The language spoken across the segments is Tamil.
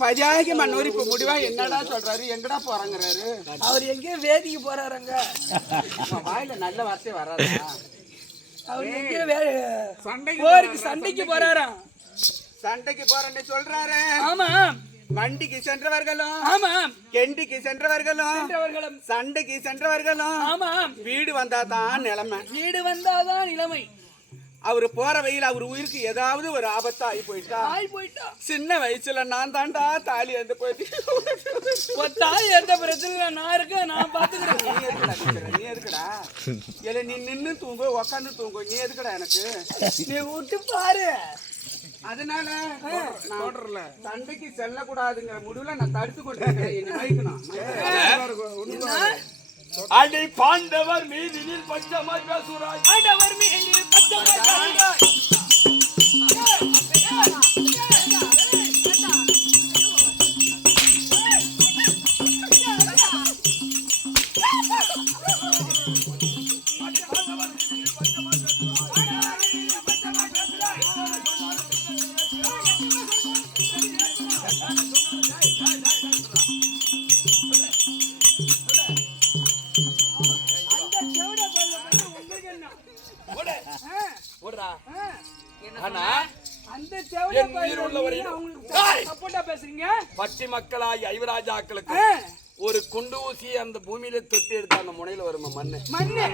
பஜாய்க்கு மன்னூர் இப்ப முடிவா என்னடா சொல்றாரு, எங்கடா போறாங்கிறாரு? அவர் எங்கேயோ வேதிக்கு போறாருங்க. வாயில நல்ல வார்த்தை வராதா? அவர் எங்கேயோ சண்டைக்கு போறாராம். சண்டைக்கு போறேன்னு சொல்றாரு. ஆமா. வண்டிக்கு சென்றவர்களும், ஆமா, கெண்டிக்கு சென்றவர்களும், சண்டைக்கு சென்றவர்களும், ஆமா, வீடு வந்தாதான் நிலைமை. வீடு வந்தாதான் நிலைமை. அவரு போற வழியில அவர் உயிருக்கு ஏதாவது ஒரு ஆபத்தா ஆகி போயிட்டா, சின்ன வயசுல நான் தாண்டா தாலி வந்து போயிட்டு தாலி எந்த பிரச்சனை நான் இருக்க, நான் பாத்துக்கிறேன். நீ எதுக்குடா இல்ல நீ நின்னு தூங்கு உக்காந்து தூங்கு, நீ எதுக்குடா எனக்கு? நீ விட்டு பாரு. அதனால நான் சண்டைக்கு செல்லக்கூடாதுங்கிற முடிவுல நான் தடுத்து கொண்டு அடி பாண்டவர் மீதினில் பச்சமாய் பேசுறாய், ஆண்டவர் மீதினில் பச்சமாய் பேசுறாய். பச்சை மக்களாய் ஐவராஜாக்களுக்கு ஒரு குண்டு ஊசி அந்த பூமியில தொட்டி எடுத்த அந்த முனையில வருமா மண்ணு மண்ணு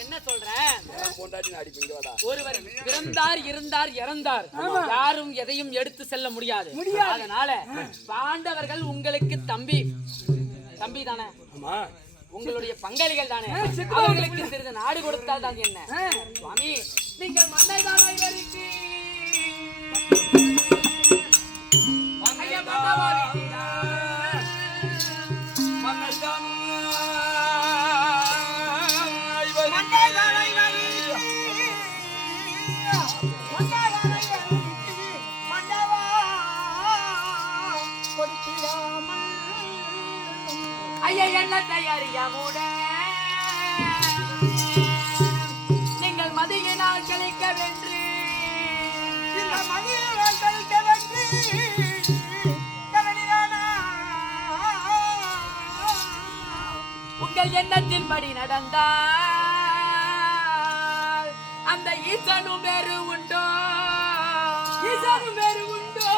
என்ன சொல்றேன், ஒருவர் பிறந்தார், இருந்தார், இறந்தார், யாரும் எதையும் எடுத்து செல்ல முடியாது. அதனால பாண்டவர்கள் உங்களுக்கு தம்பி தானே, உங்களுடைய பங்காளிகள் தானே, அவர்களுக்கு சிறிது நாடு கொடுத்தால் தான் என்ன சுவாமி, நீங்கள் மண்ணை தானே நீங்கள் மதியினால் கழிக்க வென்று உங்கள் எண்ணத்தின்படி நடந்தால் அந்த ஈசனும் வேறு உண்டோ, ஈசனும் வேறு உண்டோ.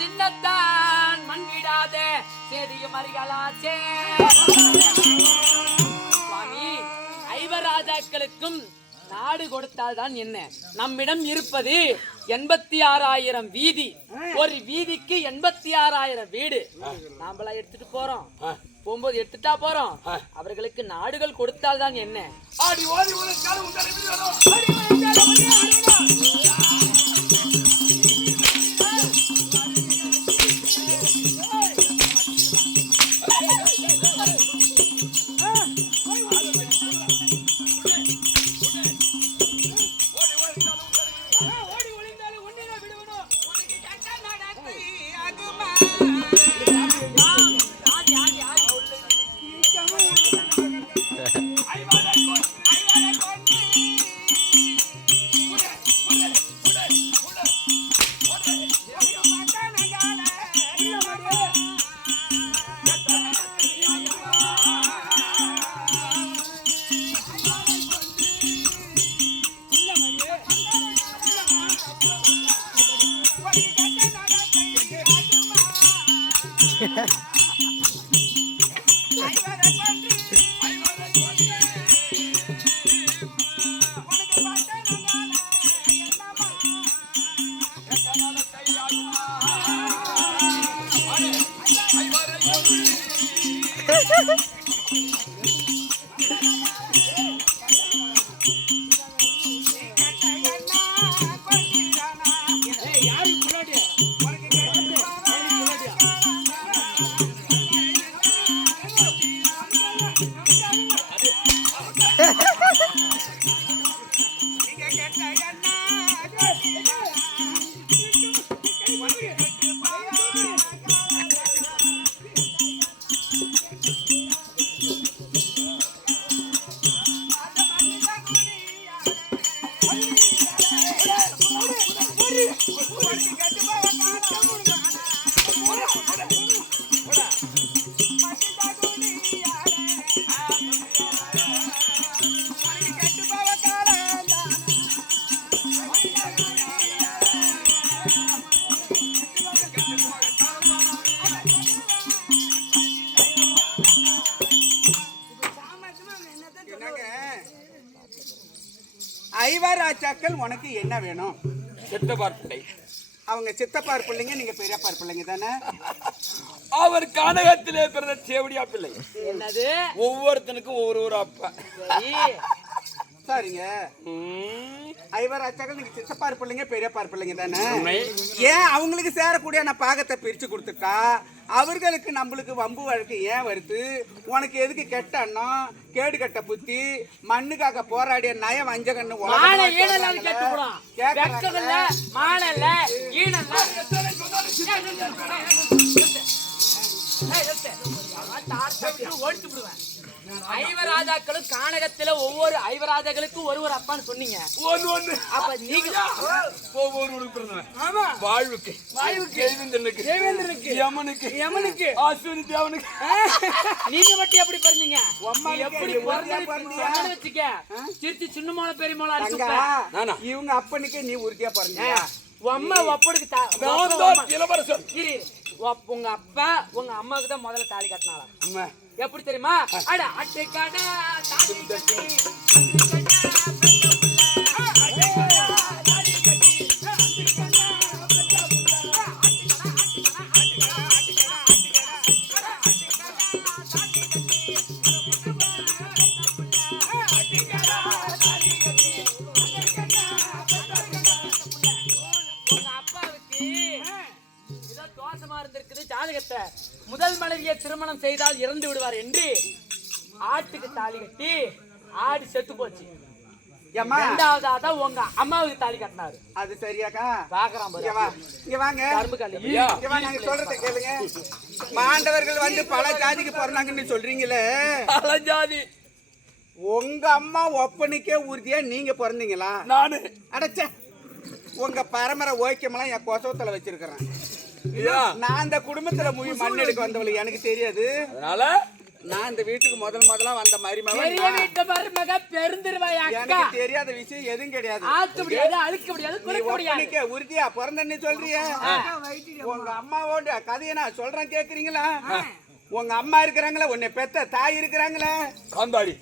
தின்னத்தான் மண்விடாத சேதியும் அறிகளாச்சே. சுவாமி, ஐவராஜாக்களுக்கும் நாடு கொடுத்தால் தான் என்ன, நம்மிடம் இருப்பது 86,000 வீதி, ஒரு வீதிக்கு 86,000 வீடு. நாமளா எடுத்துட்டு போறோம், போகும்போது எடுத்துட்டா போறோம், அவர்களுக்கு நாடுகள் கொடுத்தால் தான் என்ன. ஐவராஜாக்கள் உனக்கு என்ன வேணும்? சித்தப்பார் பிள்ளை. அவங்க சித்தப்பார் பிள்ளைங்க, நீங்க பெரியப்பார் பிள்ளைங்க தானே? அவர் கனகத்திலே பிறந்த சேவடியா பிள்ளை. என்னது? ஒவ்வொருத்தனுக்கும் ஒரு அப்பா. சரிங்க. ஐவராஜாக்கள் நீங்க சித்தப்பார் பிள்ளைங்க, பெரியப்பார் பிள்ளைங்க தானே? உண்மை. ஏன் அவங்களுக்கு சேரக்கூடிய நான் பாகத்தை பிரிச்சு கொடுத்துட்டா அவர்களுக்கு நம்மளுக்கு வம்பு வழக்கு ஏன் வருது? உனக்கு எதுக்கு கெட்ட எண்ணம், கேடு கட்ட புத்தி, மண்ணுக்காக போராடிய நயம் வஞ்சகன்னு ஐவராஜாக்களும் கானகத்துல ஒவ்வொரு ஐவராஜாக்களுக்கும் ஒரு அப்பான்னு சொன்னீங்க. அப்ப நீங்க வாழ்வுக்கு யமனுக்கு அஸ்வினி தேவனுக்கு நீங்க மட்டும் எப்படி பிறந்தீங்க? எப்படி பிறந்தீங்கன்னு வச்சுக்க திருச்சி சின்னமோள பெரியமோள இவங்க அப்பனுக்கே நீ உறுதியா பிறந்தீங்க. அம்மா ஒப்பனுக்கு இளவரசர். உங்க அப்பா உங்க அம்மாவுக்கு தான் முதல்ல தாலி கட்டினாளா? எப்படி தெரியுமா? அட அட்டைக்காடா தாலி கட்டி முதல் மனைவியை திருமணம் செய்தால் இறந்து விடுவார் என்று ஆட்டுக்கு தாலி கட்டி ஆடு செத்து போச்சு. இரண்டாவதா உங்க அம்மாவுக்கு தாலி கட்டினாரு. அது சரியாக்கா? பாக்குறான் சொல்றத கேளுங்க. மாண்டவர்கள் வந்து பல ஜாதிக்கு பிறந்தாங்கன்னு சொல்றீங்களே, பல ஜாதி. உங்க அம்மா ஒப்பனுக்கே உறுதியா நீங்க பிறந்தீங்களா? நானு அடைச்ச உங்க பரம்பரை ஓக்கியமெல்லாம் என் கொசவத்துல வச்சிருக்கிறேன். நான் அந்த குடும்பத்துல மண் எடுக்க வந்தவளுக்கு எனக்கு தெரியாது. அதனால நான் இந்த வீட்டுக்கு முதல்ல வந்த மருமக எனக்கு தெரியாத விஷயம் எதுவும் கிடையாது. உறுதியா பிறந்தன்னு சொல்றிய உங்க அம்மாவோட கதையை நான் சொல்றேன் கேக்குறீங்களா? உங்க அம்மா இருக்கிறாங்களா, உன்னை பெத்த தாய் இருக்கிறாங்களா? காந்தாடி